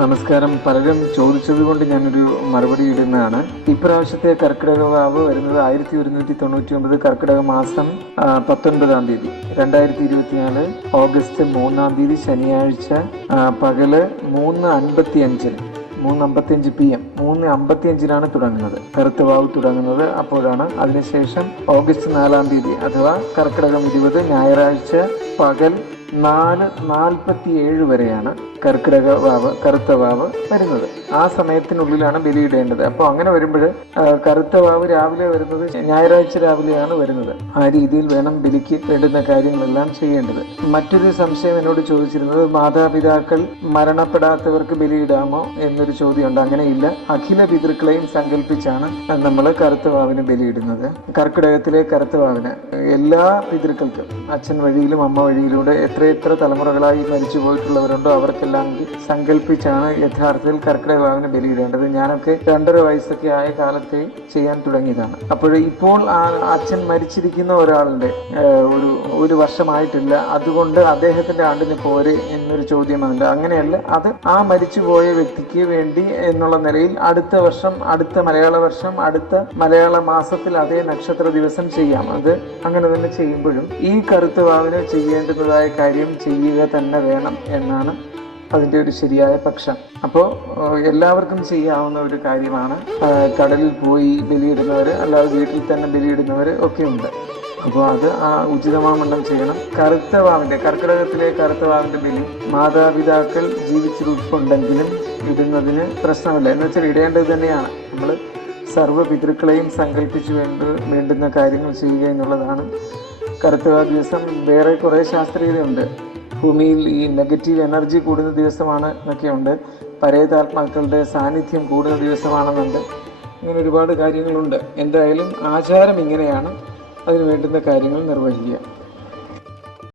നമസ്കാരം. പലരും ചോദിച്ചത് കൊണ്ട് ഞാനൊരു മറുപടി ഇടുന്നതാണ്. ഇപ്രാവശ്യത്തെ കർക്കിടക വാവ് വരുന്നത് 1199 കർക്കിടക മാസം 19-ാം തീയതി 2024 ഓഗസ്റ്റ് 3-ാം തീയതി ശനിയാഴ്ച പകല് 3:55 PM 3:55 തുടങ്ങുന്നത്. കറുത്ത വാവ് തുടങ്ങുന്നത് അപ്പോഴാണ്. അതിനുശേഷം ഓഗസ്റ്റ് 4-ാം തീയതി അഥവാ കർക്കിടകം 20 ഞായറാഴ്ച പകൽ 4:47 വരെയാണ് കറുത്ത വാവ് വരുന്നത്. ആ സമയത്തിനുള്ളിലാണ് ബലിയിടേണ്ടത്. അപ്പോൾ അങ്ങനെ വരുമ്പോൾ കറുത്ത വാവ് രാവിലെ വരുന്നത് ഞായറാഴ്ച രാവിലെയാണ് വരുന്നത്. ആ രീതിയിൽ വേണം ബലിക്ക് വേണ്ടുന്ന കാര്യങ്ങളെല്ലാം ചെയ്യേണ്ടത്. മറ്റൊരു സംശയം എന്നോട് ചോദിച്ചിരുന്നത്, മാതാപിതാക്കൾ മരണപ്പെടാത്തവർക്ക് ബലിയിടാമോ എന്നൊരു ചോദ്യമുണ്ട്. അങ്ങനെയില്ല. അഖില പിതൃക്കളെയും സങ്കല്പിച്ചാണ് നമ്മൾ കറുത്ത വാവിന് ബലിയിടുന്നത്. കർക്കിടകത്തിലെ കറുത്ത വാവിന് എല്ലാ പിതൃക്കൾക്കും അച്ഛൻ വഴിയിലും അമ്മ വഴിയിലൂടെ എത്ര തലമുറകളായി മരിച്ചു പോയിട്ടുള്ളവരുണ്ടോ അവർക്കെല്ലാം സങ്കല്പിച്ചാണ് യഥാർത്ഥത്തിൽ കർക്കിടക വാവിന് ബലിയിടേണ്ടത്. ഞാനൊക്കെ 2.5 വയസ്സൊക്കെ ആയ കാലത്തെ ചെയ്യാൻ തുടങ്ങിയതാണ്. അപ്പോൾ ഇപ്പോൾ അച്ഛൻ മരിച്ചിരിക്കുന്ന ഒരാളുടെ ഒരു വർഷമായിട്ടില്ല, അതുകൊണ്ട് അദ്ദേഹത്തിന്റെ ആണ്ടിന് പോരെ എന്നൊരു ചോദ്യമുണ്ട്. അങ്ങനെയല്ല, അത് ആ മരിച്ചുപോയ വ്യക്തിക്ക് വേണ്ടി എന്നുള്ള നിലയിൽ അടുത്ത വർഷം, അടുത്ത മലയാള വർഷം, അടുത്ത മലയാള മാസത്തിൽ അതേ നക്ഷത്ര ദിവസം ചെയ്യാം. അത് അങ്ങനെ തന്നെ ചെയ്യുമ്പോഴും ഈ കറുത്ത വാവിന് ചെയ്യേണ്ടുന്നതായ കാര്യം ചെയ്യുക തന്നെ വേണം എന്നാണ് അതിൻ്റെ ഒരു ശരിയായ പക്ഷം. അപ്പോൾ എല്ലാവർക്കും ചെയ്യാവുന്ന ഒരു കാര്യമാണ്. കടലിൽ പോയി ബലിയിടുന്നവർ, അല്ലാതെ വീട്ടിൽ തന്നെ ബലിയിടുന്നവർ ഒക്കെ ഉണ്ട്. അപ്പോൾ അത് ഉചിതമാവണ്ണം ചെയ്യണം. കർക്കിടകത്തിലെ കറുത്ത വാവിൻ്റെ ബലി മാതാപിതാക്കൾ ജീവിച്ചിരിപ്പുണ്ടെങ്കിലും ഇടുന്നതിന് പ്രശ്നമില്ല. എന്ന് വെച്ചാൽ ഇടേണ്ടത് തന്നെയാണ്. നമ്മൾ സർവ്വ പിതൃക്കളെയും സങ്കല്പിച്ച് വേണ്ടുന്ന കാര്യങ്ങൾ ചെയ്യുക എന്നുള്ളതാണ്. കറുത്ത വാവ് ദിവസം വേറെ കുറേ ശാസ്ത്രീയതയുണ്ട്. ഭൂമിയിൽ ഈ നെഗറ്റീവ് എനർജി കൂടുന്ന ദിവസമാണ് എന്നൊക്കെയുണ്ട്. പരേതാത്മാക്കളുടെ സാന്നിധ്യം കൂടുന്ന ദിവസമാണെന്നുണ്ട്. ഇങ്ങനെ ഒരുപാട് കാര്യങ്ങളുണ്ട്. എന്തായാലും ആചാരം ഇങ്ങനെയാണ്. അതിന് വേണ്ടുന്ന കാര്യങ്ങൾ നിർവഹിക്കുക.